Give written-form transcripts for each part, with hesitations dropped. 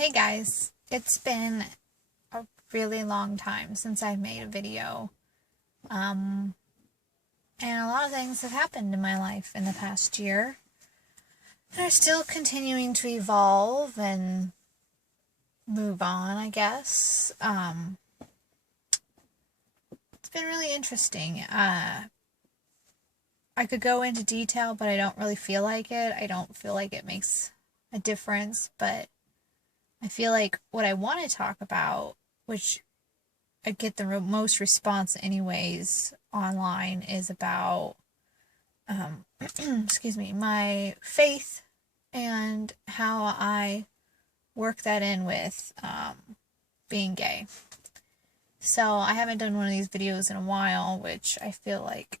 Hey guys, it's been a really long time since I've made a video. And a lot of things have happened in my life in the past year. And are still continuing to evolve and move on, I guess. It's been really interesting. I could go into detail, but I don't really feel like it. I don't feel like it makes a difference, but I feel like what I want to talk about, which I get the most response anyways online, is about, excuse me, my faith and how I work that in with being gay. So I haven't done one of these videos in a while, which I feel like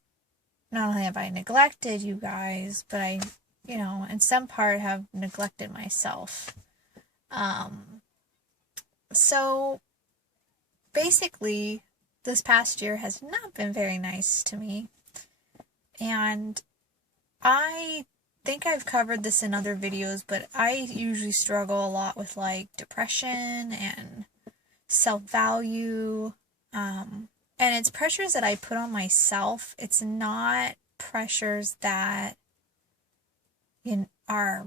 not only have I neglected you guys, but I, in some part have neglected myself. So basically, this past year has not been very nice to me. And I think I've covered this in other videos, but I usually struggle a lot with like depression and self-value. And it's pressures that I put on myself. It's not pressures that are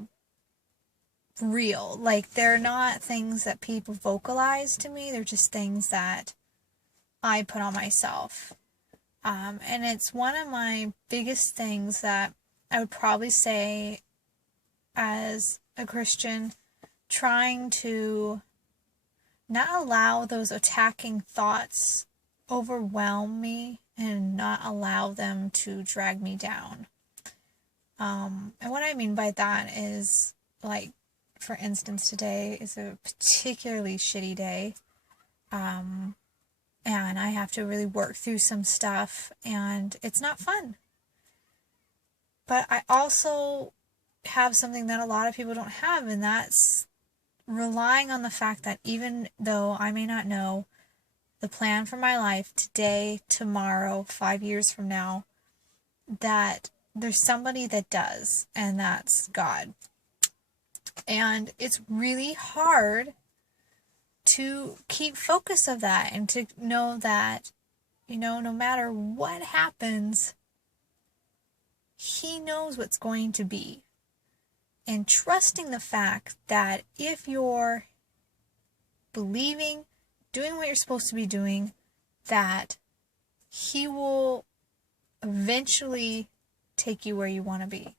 real. Like, they're not things that people vocalize to me. They're just things that I put on myself. And it's one of my biggest things that I would probably say as a Christian, trying to not allow those attacking thoughts overwhelm me and not allow them to drag me down. And what I mean by that is, like, for instance, today is a particularly shitty day. And I have to really work through some stuff, and it's not fun. But I also have something that a lot of people don't have, and that's relying on the fact that even though I may not know the plan for my life today, tomorrow, 5 years from now, that there's somebody that does, and that's God. And it's really hard to keep focus of that and to know that, no matter what happens, He knows what's going to be. And trusting the fact that if you're believing, doing what you're supposed to be doing, that He will eventually take you where you want to be.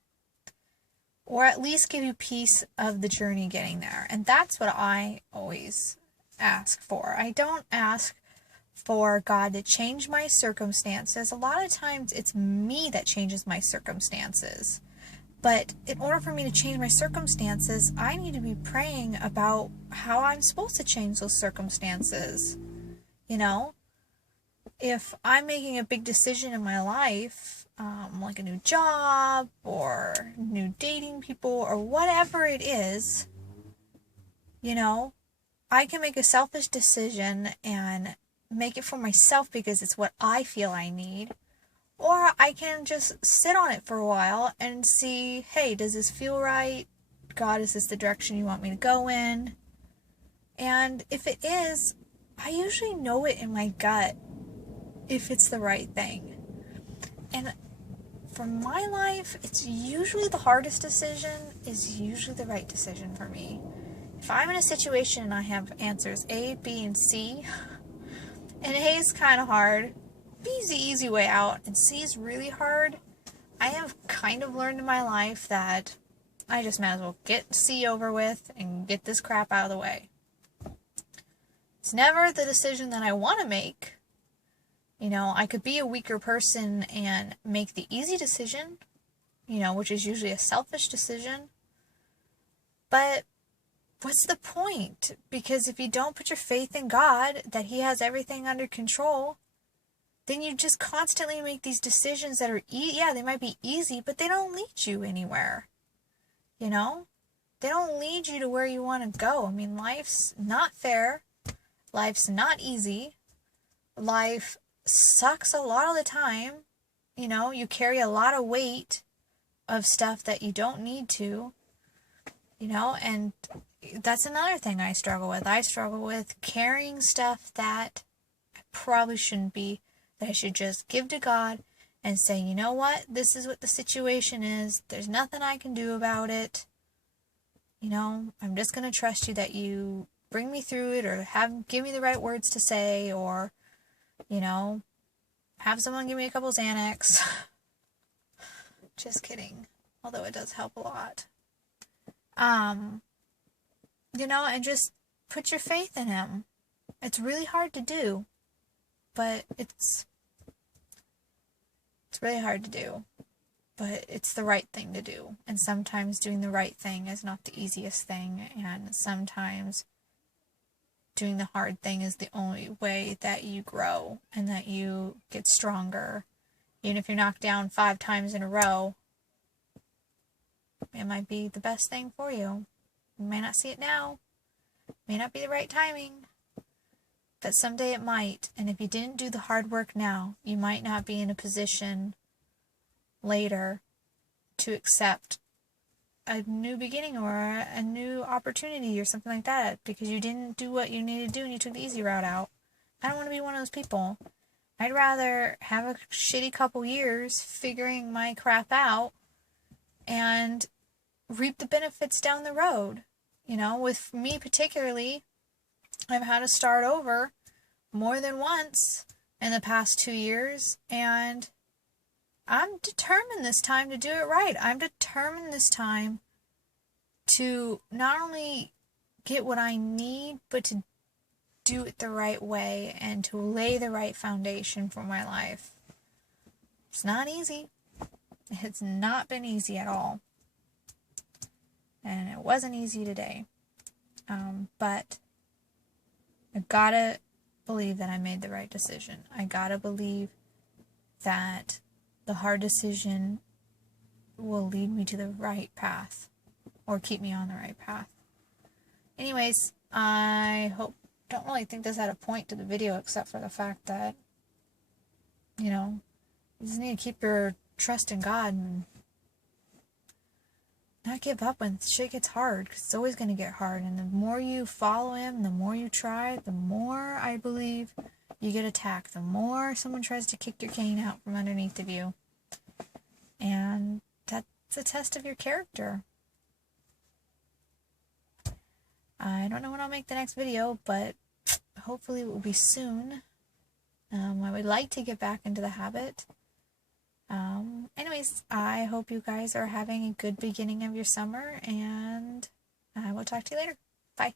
Or at least give you peace of the journey getting there. And that's what I always ask for. I don't ask for God to change my circumstances. A lot of times it's me that changes my circumstances. But in order for me to change my circumstances, I need to be praying about how I'm supposed to change those circumstances. If I'm making a big decision in my life, like a new job or new dating people or whatever it is, I can make a selfish decision and make it for myself because it's what I feel I need. Or I can just sit on it for a while and see, hey, does this feel right? God, is this the direction you want me to go in? And if it is, I usually know it in my gut if it's the right thing. And for my life, it's usually the hardest decision is usually the right decision for me. If I'm in a situation and I have answers A, B, and C, and A is kind of hard, B is the easy way out, and C is really hard, I have kind of learned in my life that I just might as well get C over with and get this crap out of the way. It's never the decision that I want to make. I could be a weaker person and make the easy decision, which is usually a selfish decision. But what's the point? Because if you don't put your faith in God, that He has everything under control, then you just constantly make these decisions that are, they might be easy, but they don't lead you anywhere. They don't lead you to where you want to go. I mean, life's not fair. Life's not easy. Life sucks a lot of the time. You carry a lot of weight of stuff that you don't need to, and that's another thing I struggle with. I struggle with carrying stuff that I probably shouldn't be, that I should just give to God and say, you know what, this is what the situation is. There's nothing I can do about it. You know, I'm just going to trust you that you bring me through it, or give me the right words to say, or, you know, have someone give me a couple Xanax. Just kidding. Although it does help a lot. You know, and just put your faith in him. It's really hard to do, but it's really hard to do, but it's the right thing to do. And sometimes doing the right thing is not the easiest thing, and sometimes doing the hard thing is the only way that you grow and that you get stronger. Even if you're knocked down 5 times in a row, it might be the best thing for you. You may not see it now. May not be the right timing. But someday it might. And if you didn't do the hard work now, you might not be in a position later to accept a new beginning or a new opportunity or something like that, because you didn't do what you needed to do and you took the easy route out. I don't want to be one of those people. I'd rather have a shitty couple years figuring my crap out and reap the benefits down the road. You know, with me particularly, I've had to start over more than once in the past 2 years, and I'm determined this time to do it right. I'm determined this time to not only get what I need, but to do it the right way and to lay the right foundation for my life. It's not easy. It's not been easy at all. And it wasn't easy today. But I gotta believe that I made the right decision. I gotta believe that the hard decision will lead me to the right path, or keep me on the right path. Anyways, don't really think this had a point to the video, except for the fact that, you know, you just need to keep your trust in God and not give up when shit gets hard, because it's always going to get hard. And the more you follow him, the more you try, the more, I believe, you get attacked. The more someone tries to kick your cane out from underneath of you. And that's a test of your character. I don't know when I'll make the next video, but hopefully it will be soon. I would like to get back into the habit. Anyways, I hope you guys are having a good beginning of your summer, and I will talk to you later. Bye.